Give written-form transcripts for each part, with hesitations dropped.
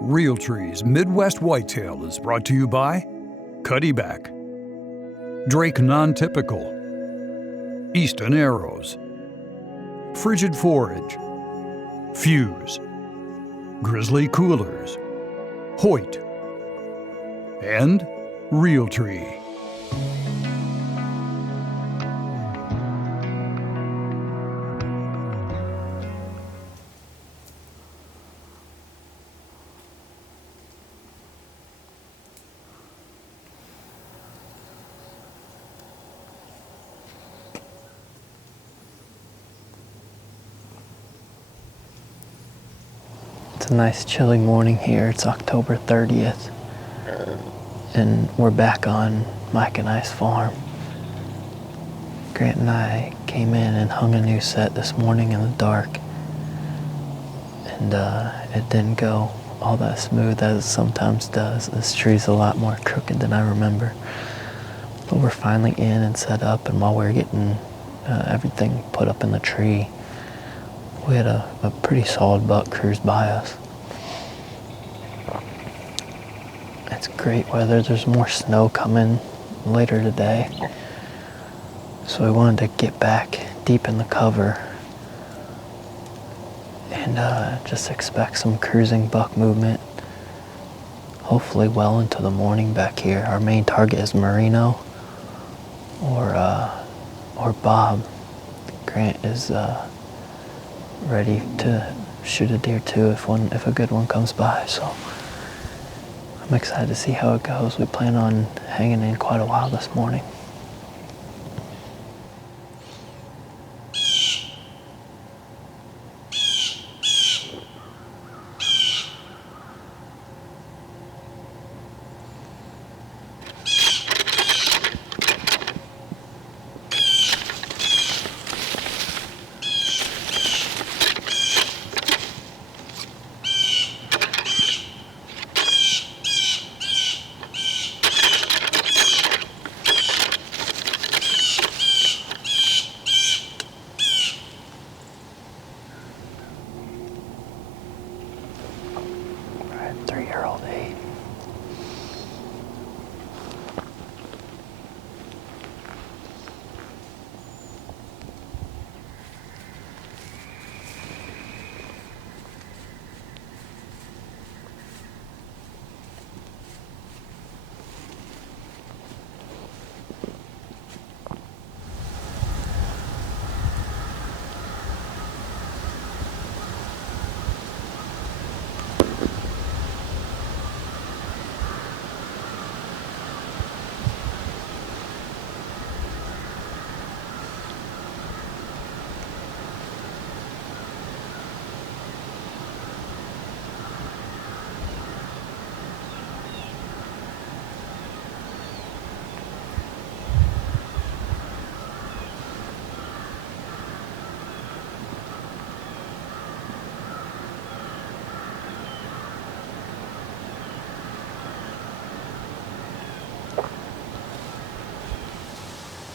Realtree's Midwest Whitetail is brought to you by Cuddyback, Drake Non-Typical, Easton Arrows, Frigid Forage, Fuse, Grizzly Coolers, Hoyt, and Realtree. It's a nice chilly morning here. It's October 30th and we're back on Mike and I's farm. Grant and I came in and hung a new set this morning in the dark, and it didn't go all that smooth as it sometimes does. This tree's a lot more crooked than I remember, but we're finally in and set up, and while we were getting everything put up in the tree, we had a pretty solid buck cruise by us. It's great weather. There's more snow coming later today, so we wanted to get back deep in the cover and just expect some cruising buck movement, hopefully well into the morning back here. Our main target is Merino or Bob. Grant is ready to shoot a deer too if a good one comes by, so I'm excited to see how it goes. We plan on hanging in quite a while this morning. Three-year-old eight.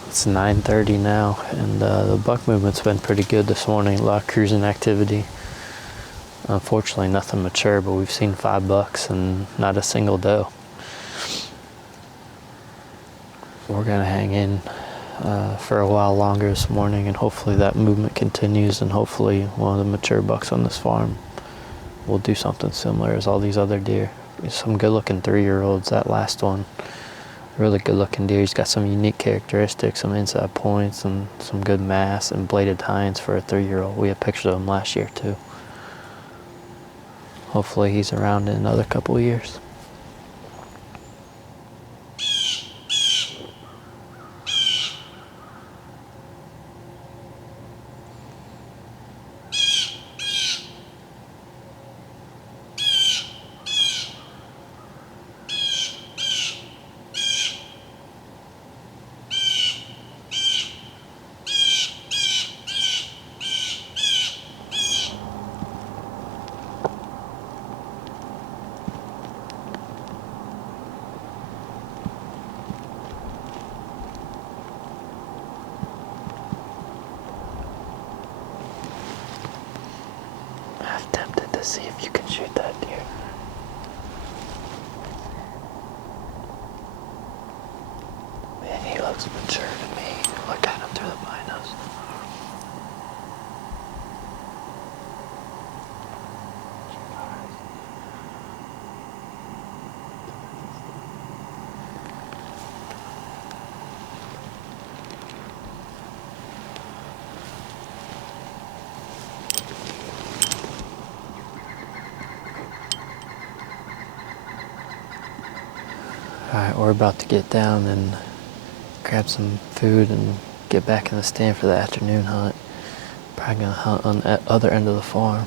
It's 9:30 now, and the buck movement's been pretty good this morning. A lot of cruising activity. Unfortunately, nothing mature, but we've seen 5 bucks and not a single doe. We're gonna hang in for a while longer this morning, and hopefully that movement continues, and hopefully one of the mature bucks on this farm will do something similar as all these other deer. Some good-looking 3-year-olds. That last one, really good looking deer. He's got some unique characteristics, some inside points and some good mass and bladed tines for a 3-year-old. We had pictures of him last year too. Hopefully he's around in another couple of years. See if you can shoot that deer. buds mature to me. Look at them through the binos. Alright, we're about to get down and grab some food and get back in the stand for the afternoon hunt. Probably gonna hunt on the other end of the farm.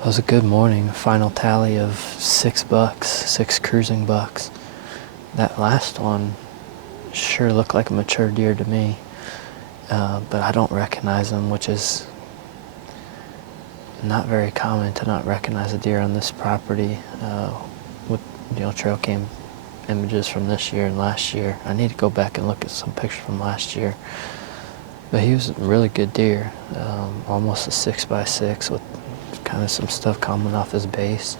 It was a good morning. Final tally of 6 bucks, 6 cruising bucks. That last one sure looked like a mature deer to me, but I don't recognize them, which is not very common to not recognize a deer on this property with trail cam images from this year and last year. I need to go back and look at some pictures from last year. But he was a really good deer, almost a 6x6 with kind of some stuff coming off his base.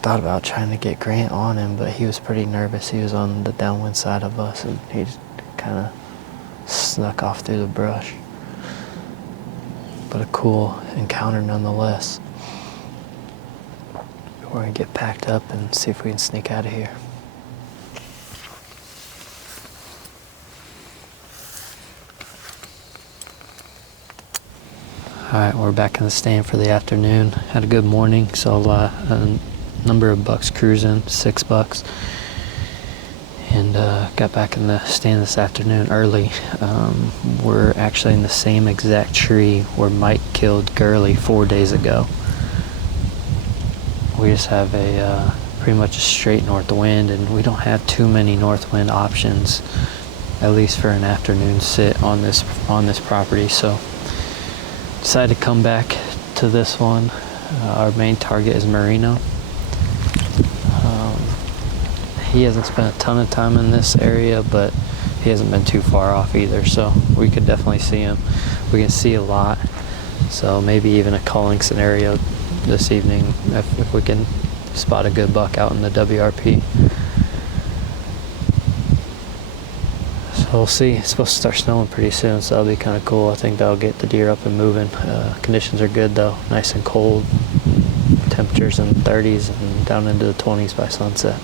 Thought about trying to get Grant on him, but he was pretty nervous. He was on the downwind side of us, and he just kind of snuck off through the brush. But a cool encounter nonetheless. We're gonna get packed up and see if we can sneak out of here. Alright, we're back in the stand for the afternoon. Had a good morning, saw a number of bucks cruising, 6 bucks. And got back in the stand this afternoon early. We're actually in the same exact tree where Mike killed Gurley 4 days ago. We just have a pretty much a straight north wind, and we don't have too many north wind options, at least for an afternoon sit on this property. So decided to come back to this one. Our main target is Merino. He hasn't spent a ton of time in this area, but he hasn't been too far off either, so we could definitely see him. We can see a lot, so maybe even a calling scenario this evening if we can spot a good buck out in the WRP. So we'll see. It's supposed to start snowing pretty soon, so that'll be kind of cool. I think that'll get the deer up and moving. Conditions are good though, nice and cold. Temperatures in the 30s and down into the 20s by sunset.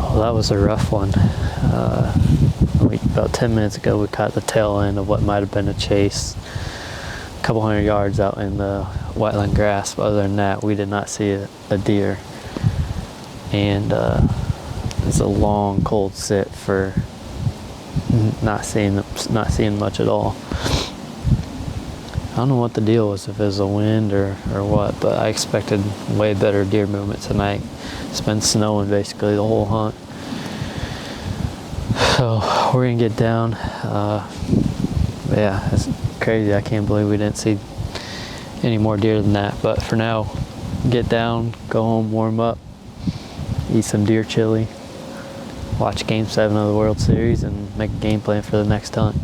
Well, that was a rough one. About 10 minutes ago, we caught the tail end of what might have been a chase, a couple hundred yards out in the wetland grass. But other than that, we did not see a deer. And it's a long, cold sit for not seeing much at all. I don't know what the deal was, if it was a wind or what, but I expected way better deer movement tonight. It's been snowing basically the whole hunt. So we're gonna get down. Yeah, it's crazy. I can't believe we didn't see any more deer than that. But for now, get down, go home, warm up, eat some deer chili, watch Game 7 of the World Series, and make a game plan for the next hunt.